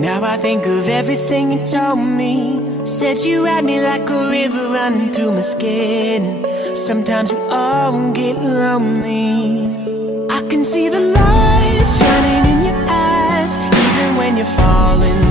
Now I think of everything you told me. Said you had me like a river running through my skin. Sometimes we all get lonely. I can see the light shining in your eyes, even when you're falling